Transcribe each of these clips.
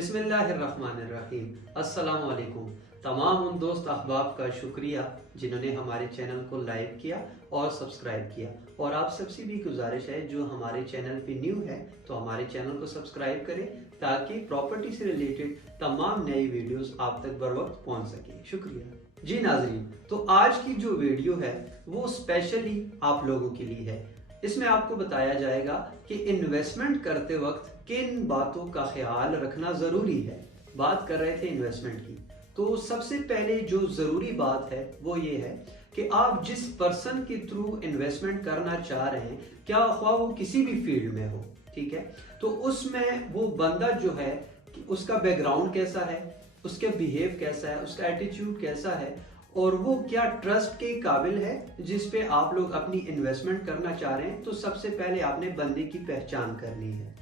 बिस्मिल्लाहिर्रहमानिर्रहीम। अस्सलाम वालेकुम। तमाम उन दोस्त अहबाब का शुक्रिया जिन्होंने हमारे चैनल को लाइक किया और सब्सक्राइब किया, और आप सबसे भी गुजारिश है जो हमारे चैनल पे न्यू है तो हमारे चैनल को सब्सक्राइब करें ताकि प्रॉपर्टी से रिलेटेड तमाम नई वीडियोस आप तक बर वक्त पहुंच सके। शुक्रिया जी नाजरीन। तो आज की जो वीडियो है वो स्पेशली आप लोगों के लिए है। इसमें आपको बताया जाएगा कि इन्वेस्टमेंट करते वक्त किन बातों का ख्याल रखना जरूरी है। बात कर रहे थे इन्वेस्टमेंट की, तो सबसे पहले जो जरूरी बात है वो ये है कि आप जिस पर्सन के थ्रू इन्वेस्टमेंट करना चाह रहे हैं, क्या ख्वाह वो किसी भी फील्ड में हो, ठीक है, तो उसमें वो बंदा जो है कि उसका बैकग्राउंड कैसा है, उसका बिहेव कैसा है, उसका एटीट्यूड कैसा है, और वो क्या ट्रस्ट के काबिल है जिस पे आप लोग अपनी इन्वेस्टमेंट करना चाह रहे हैं। तो सबसे पहले आपने बंदे की पहचान करनी है।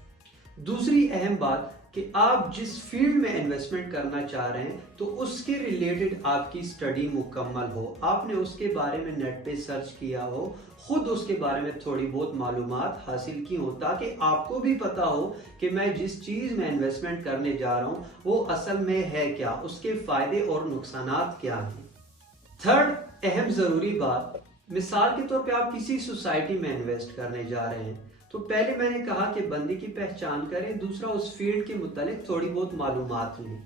दूसरी अहम बात कि आप जिस फील्ड में इन्वेस्टमेंट करना चाह रहे हैं तो उसके रिलेटेड आपकी स्टडी मुकम्मल हो, आपने उसके बारे में नेट पे सर्च किया हो, खुद उसके बारे में थोड़ी बहुत मालूमात हासिल की हो, ताकि आपको भी पता हो कि मैं जिस चीज में इन्वेस्टमेंट करने जा रहा हूं वो असल में है क्या, उसके फायदे और नुकसानात क्या हैं। थर्ड अहम जरूरी बात, मिसाल के तौर पे आप किसी सोसाइटी में इन्वेस्ट करने जा रहे हैं तो पहले मैंने कहा कि बंदे की पहचान करें, दूसरा उस फील्ड के मुतालिक थोड़ी बहुत मालूमात लें।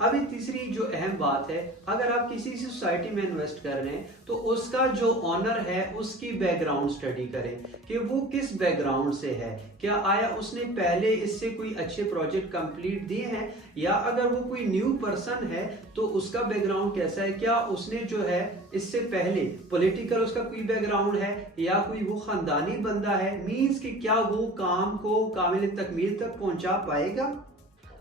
अभी तीसरी जो अहम बात है, अगर आप किसी सोसाइटी में इन्वेस्ट कर रहे हैं तो उसका जो ऑनर है उसकी बैकग्राउंड स्टडी करें कि वो किस बैकग्राउंड से है, क्या आया उसने पहले इससे कोई अच्छे प्रोजेक्ट कंप्लीट दिए हैं, या अगर वो कोई न्यू पर्सन है तो उसका बैकग्राउंड कैसा है, क्या उसने जो है इससे पहले पॉलिटिकल उसका कोई बैकग्राउंड है या कोई वो खानदानी बंदा है, मींस कि क्या वो काम को कामिल तकमील तक पहुंचा पाएगा।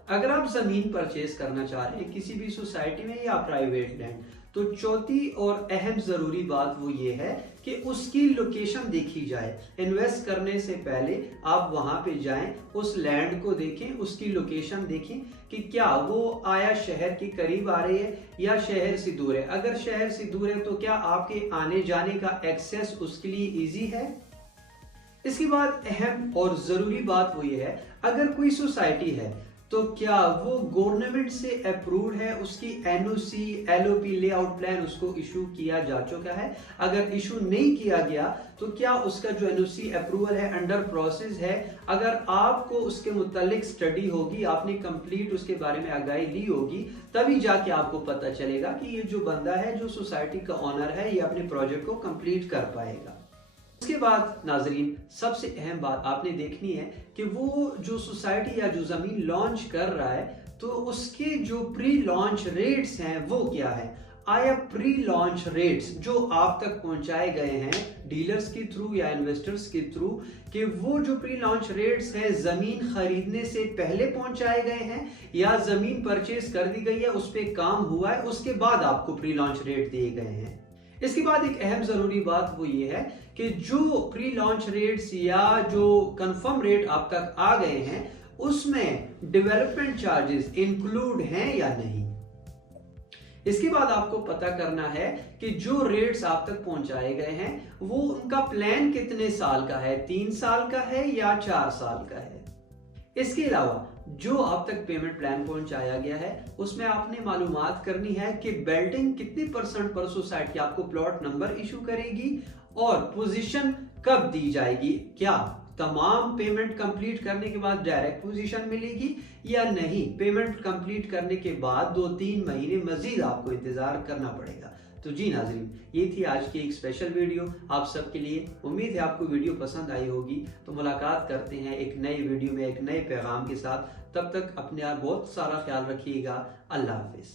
अगर आप जमीन परचेज करना चाह रहे हैं किसी भी सोसाइटी में या प्राइवेट लैंड, तो चौथी और अहम जरूरी बात वो ये है कि उसकी लोकेशन देखी जाए। इन्वेस्ट करने से पहले आप वहां पे जाएं, उस लैंड को देखें, उसकी लोकेशन देखें कि क्या वो आया शहर के करीब आ रही है या शहर से दूर है। अगर शहर से दूर है तो क्या आपके आने जाने का एक्सेस उसके लिए ईजी है। इसके बाद अहम और जरूरी बात वो ये है, अगर कोई सोसाइटी है तो क्या वो गवर्नमेंट से अप्रूव्ड है, उसकी एनओसी एलओपी लेआउट प्लान उसको इशू किया जा चुका है। अगर इशू नहीं किया गया तो क्या उसका जो एनओसी अप्रूवल है अंडर प्रोसेस है। अगर आपको उसके मुतालिक स्टडी होगी, आपने कंप्लीट उसके बारे में आगाही ली होगी, तभी जाके आपको पता चलेगा कि ये जो बंदा है जो सोसाइटी का ऑनर है ये अपने प्रोजेक्ट को कंप्लीट कर पाएगा। उसके बाद नाजरीन सबसे अहम बात आपने देखनी है कि वो जो सोसाइटी या जो जमीन लॉन्च कर रहा है तो उसके जो प्री लॉन्च रेट्स हैं वो क्या है। आया प्री लॉन्च रेट्स जो आप तक पहुंचाए गए हैं डीलर्स के थ्रू या इन्वेस्टर्स के थ्रू, कि वो जो प्री लॉन्च रेट्स हैं जमीन खरीदने से पहले पहुंचाए गए हैं या जमीन परचेज कर दी गई है, उस पर काम हुआ है, उसके बाद आपको प्री लॉन्च रेट दिए गए हैं। इसके बाद एक अहम जरूरी बात वो ये है कि जो प्री लॉन्च रेट्स या जो कंफर्म रेट आप तक आ गए हैं उसमें डेवलपमेंट चार्जेस इंक्लूड हैं या नहीं। इसके बाद आपको पता करना है कि जो रेट्स आप तक पहुंचाए गए हैं वो उनका प्लान कितने साल का है, 3 साल का है या 4 साल का है। इसके अलावा जो आप तक पेमेंट प्लान पहुंचाया गया है उसमें आपने मालूमात करनी है कि बिल्डिंग कितनी % पर सोसाइटी आपको प्लॉट नंबर इशू करेगी और पोजीशन कब दी जाएगी, क्या तमाम पेमेंट कंप्लीट करने के बाद डायरेक्ट पोजीशन मिलेगी या नहीं, पेमेंट कंप्लीट करने के बाद 2-3 महीने मजीद आपको इंतजार करना पड़ेगा। तो जी नाजरीन, ये थी आज की एक स्पेशल वीडियो आप सबके लिए। उम्मीद है आपको वीडियो पसंद आई होगी। तो मुलाकात करते हैं एक नई वीडियो में एक नए पैगाम के साथ। तब तक अपने आप बहुत सारा ख्याल रखिएगा। अल्लाह हाफिज।